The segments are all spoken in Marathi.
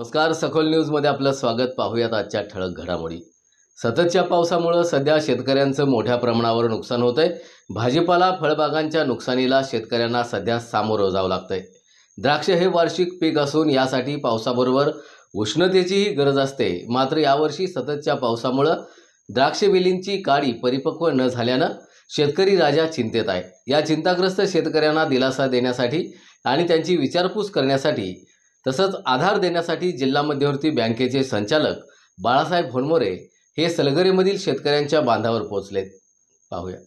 नमस्कार, सखोल न्यूजमध्ये आपलं स्वागत. पाहूयात आजच्या ठळक घडामोडी. सततच्या पावसामुळे सध्या शेतकऱ्यांचं मोठ्या प्रमाणावर नुकसान होतंय. भाजीपाला फळबागांच्या नुकसानीला शेतकऱ्यांना सध्या सामोरं जावं लागतंय. द्राक्ष हे वार्षिक पीक असून यासाठी पावसाबरोबर उष्णतेचीही गरज असते. मात्र यावर्षी सततच्या पावसामुळे द्राक्ष वेलींची काडी परिपक्व न झाल्यानं शेतकरी राजा चिंतेत आहे. या चिंताग्रस्त शेतकऱ्यांना दिलासा देण्यासाठी आणि त्यांची विचारपूस करण्यासाठी तसंच आधार देण्यासाठी जिल्हा मध्यवर्ती बँकेचे संचालक बाळासाहेब होनमोरे हे सलगरेमधील शेतकऱ्यांच्या बांधावर पोहोचलेत. पाहूया.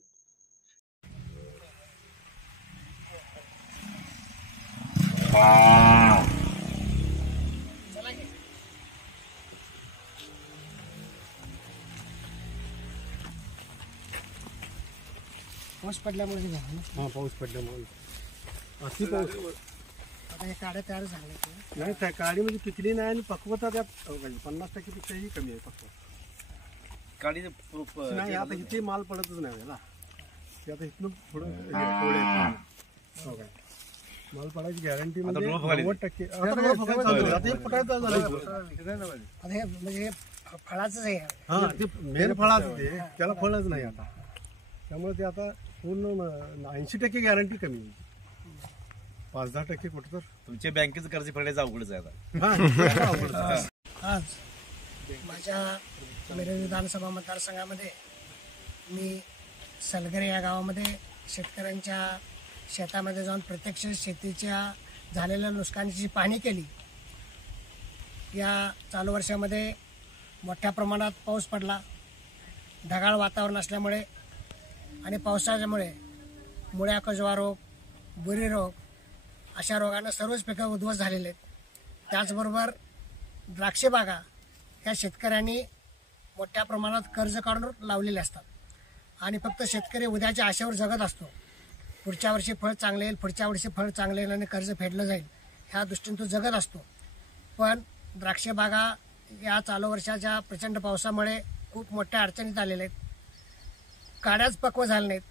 पाऊस पडल्यामुळे झालं ना. हां, पाऊस पडल्यामुळे अति पाऊस. आता हे काड्या तयार झाल्या नाही, त्या काडी म्हणजे पिकली नाही आणि पक्वता त्यात 50% पेक्षाही कमी आहे पक्वता. काडी नाही, आता इथे माल पडतच नाही ना. ते आता इथनं थोडं हो काय माल पडायची गॅरंटी म्हणजे 90%. आता हे म्हणजे फळाचंच आहे. हां, ते मेन फळाचं ते त्याला फळच नाही आता. त्यामुळे ते आता पूर्ण 80% गॅरंटी कमी आहे. 5-10% कुठं तर तुमच्या बँकेचं कर्ज फेडायचं अवघडच आहे आता. आज माझ्या मिरज विधानसभा मतदारसंघामध्ये मी सलगरे या गावामध्ये शेतकऱ्यांच्या शेतामध्ये जाऊन प्रत्यक्ष शेतीच्या झालेल्या नुकसानीची पाहणी केली. या चालू वर्षामध्ये मोठ्या प्रमाणात पाऊस पडला. ढगाळ वातावरण असल्यामुळे आणि पावसाच्यामुळे मुळ्या कजवा रोग, बुरी रोग अशा रोगांना सर्वच पिकं उद्ध्वस्त झालेले आहेत. त्याचबरोबर द्राक्ष बागा ह्या शेतकऱ्यांनी मोठ्या प्रमाणात कर्ज काढून लावलेले असतात आणि फक्त शेतकरी उद्याच्या आशेवर जगत असतो. पुढच्या वर्षी फळ चांगले येईल, पुढच्या वर्षी फळ चांगले येईल आणि कर्ज फेडलं जाईल ह्या दृष्टीने तो जगत असतो. पण द्राक्ष बागा या चालू वर्षाच्या प्रचंड पावसामुळे खूप मोठ्या अडचणीत आलेल्या आहेत. काड्याच पक्व झाले नाहीत,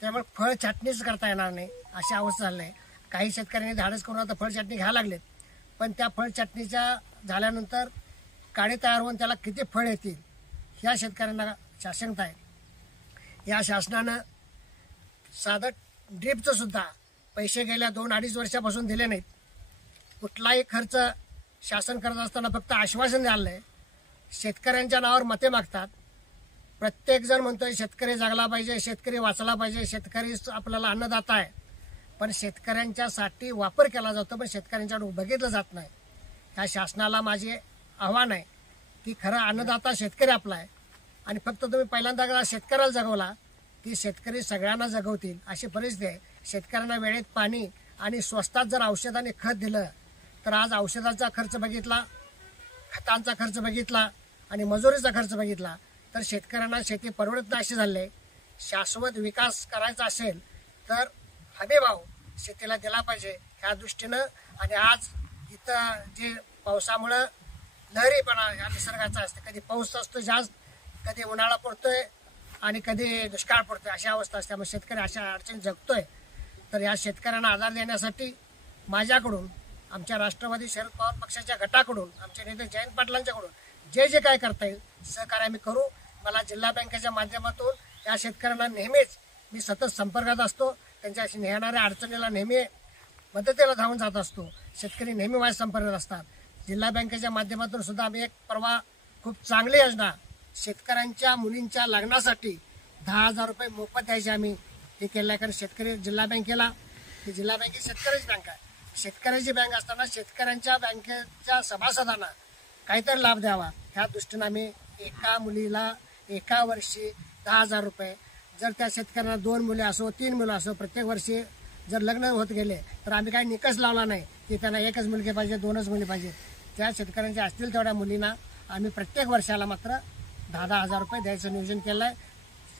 त्यामुळे फळ छाटणीच करता येणार नाही अशी अवस्था झाली आहे. काही शेतकऱ्यांनी धाडस करून आता फळ छाटणी घ्यायला लागलेत, पण त्या फळ छाटणीच्या झाल्यानंतर काडी तयार होऊन त्याला किती फळ येतील ह्या शेतकऱ्यांना शासनता आहे. या शासनानं साधं ड्रीपचं सुद्धा पैसे गेल्या 2-2.5 वर्षापासून दिले नाहीत. कुठलाही खर्च शासन करत असताना फक्त आश्वासन द्यायला आहे. शेतकऱ्यांच्या नावावर मते मागतात. प्रत्येक जण म्हणतोय शेतकरी जगला पाहिजे, शेतकरी वाचला पाहिजे, शेतकरी आपल्याला अन्नदाता आहे. पण शेतकऱ्यांच्यासाठी वापर केला जातो, पण शेतकऱ्यांच्याकडे बघितलं जात नाही. ह्या शासनाला माझे आव्हान आहे की खरं अन्नदाता शेतकरी आपला आहे आणि फक्त तुम्ही पहिल्यांदा शेतकऱ्याला जगवला की शेतकरी सगळ्यांना जगवतील अशी परिस्थिती आहे. शेतकऱ्यांना वेळेत पाणी आणि स्वस्तात जर औषध आणि खत दिलं तर आज औषधाचा खर्च बघितला, खतांचा खर्च बघितला आणि मजुरीचा खर्च बघितला तर शेतकऱ्यांना शेती परवडत नाही अशी झाली आहे. शाश्वत विकास करायचा असेल तर हमीभाव शेतीला दिला पाहिजे ह्या दृष्टीनं. आणि आज इथं जे पावसामुळं लहरीपणा या निसर्गाचा असते, कधी पाऊस असतो जास्त, कधी उन्हाळा पडतोय आणि कधी दुष्काळ पडतोय अशा अवस्था असते. त्यामुळे शेतकरी अशा अडचणी जगतोय. तर या शेतकऱ्यांना आधार देण्यासाठी माझ्याकडून, आमच्या राष्ट्रवादी शरद पवार पक्षाच्या गटाकडून, आमचे नेते जयंत पाटलांच्याकडून जे जे काय करता येईल सहकार्य आम्ही करू. मला जिल्हा बँकेच्या माध्यमातून या शेतकऱ्यांना नेहमीच मी सतत संपर्कात असतो. त्यांच्या येणाऱ्या अडचणीला नेहमी मदतीला धावून जात असतो. शेतकरी नेहमी माझ्या संपर्कात असतात. जिल्हा बँकेच्या माध्यमातून सुद्धा आम्ही एक परवा खूप चांगली योजना शेतकऱ्यांच्या मुलींच्या लग्नासाठी 10,000 रुपये मोफत द्यायचे आम्ही हे केलं आहे. कारण शेतकरी जिल्हा बँकेला, ही जिल्हा बँक शेतकऱ्याची बँक आहे. शेतकऱ्याची बँक असताना शेतकऱ्यांच्या बँकेच्या सभासदांना काहीतरी लाभ द्यावा ह्या दृष्टीनं आम्ही एका मुलीला एका वर्षी 10,000 रुपये, जर त्या शेतकऱ्यांना 2 मुले असो 3 मुलं असो, प्रत्येक वर्षी जर लग्न होत गेले तर आम्ही काही निकष लावला नाही की त्यांना 1च मुलगी पाहिजे, 2च मुली पाहिजे. त्या शेतकऱ्यांच्या असतील तेवढ्या मुलींना आम्ही प्रत्येक वर्षाला मात्र 10,000 रुपये द्यायचं नियोजन केलं आहे.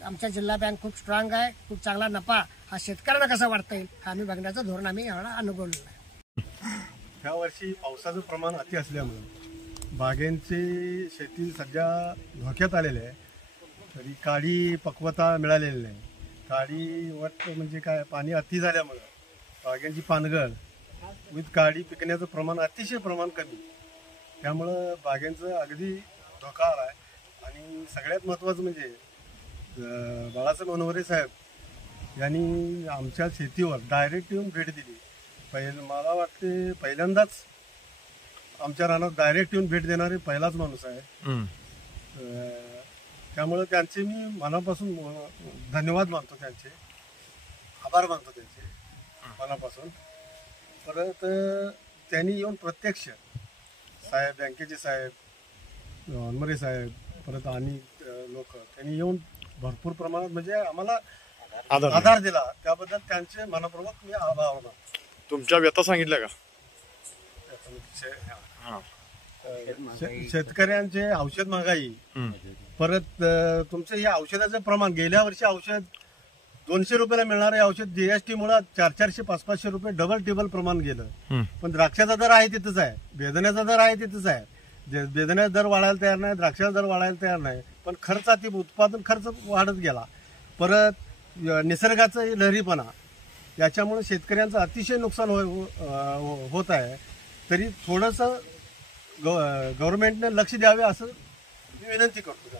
आमच्या जिल्हा बँक खूप स्ट्रॉंग आहे. खूप चांगला नफा हा शेतकऱ्यांना कसा वाढता येईल हा आम्ही बघण्याचं धोरण आम्ही यावेळेला अनुभवलेलं आहे. ह्या वर्षी पावसाचं प्रमाण अति असल्यामुळे बागेंची शेती सध्या धोक्यात आलेली आहे. तरी काडी पक्वता मिळालेली नाही. काडी वट म्हणजे काय, पाणी अति झाल्यामुळं बागेंची पानगळ विथ काडी पिकण्याचं प्रमाण अतिशय प्रमाण कमी. त्यामुळं बागेंचं अगदी धोका आला आहे. आणि सगळ्यात महत्त्वाचं म्हणजे बाळासाहेब मनोहरे साहेब यांनी आमच्या शेतीवर डायरेक्ट येऊन भेट दिली. मला वाटते पहिल्यांदाच आमच्या रानात डायरेक्ट येऊन भेट देणारे पहिलाच माणूस आहे. त्यामुळं त्यांचे मी मनापासून धन्यवाद मानतो, त्यांचे आभार मानतो त्यांचे मनापासून. परत त्यांनी येऊन प्रत्यक्ष साहेब, बँकेचे साहेब, अनमरे साहेब, परत आणि लोक त्यांनी येऊन भरपूर प्रमाणात म्हणजे आम्हाला आधार दिला. त्याबद्दल त्यांचे मनपूर्वक मी आभार मानतो. तुमच्या व्यथा सांगितल्या का? शेतकऱ्यांचे औषध महागाई, परत तुमचं हे औषधाचं प्रमाण, गेल्या वर्षी औषध 200 रुपयाला मिळणारे औषध जीएसटी मुळे 400-500 रुपये डबल टेबल प्रमाण गेलं. पण द्राक्षाचा दर आहे तिथंच आहे, बेदाण्याचा दर आहे तिथंच आहे. बेदाण्याचा दर वाढायला तयार नाही, द्राक्षाचा दर वाढायला तयार नाही. पण खर्चाती उत्पादन खर्च वाढत गेला. परत निसर्गाचा लहरीपणा याच्यामुळे शेतकऱ्यांचं अतिशय नुकसान होत आहे. तरी थोडंसं गव्हर्नमेंटने लक्ष द्यावे असं मी विनंती करतो.